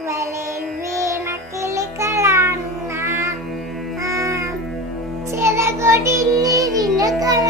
වැලෙන් වේන කෙලි කලන්නා සෙරගොඩින් නිරින කලා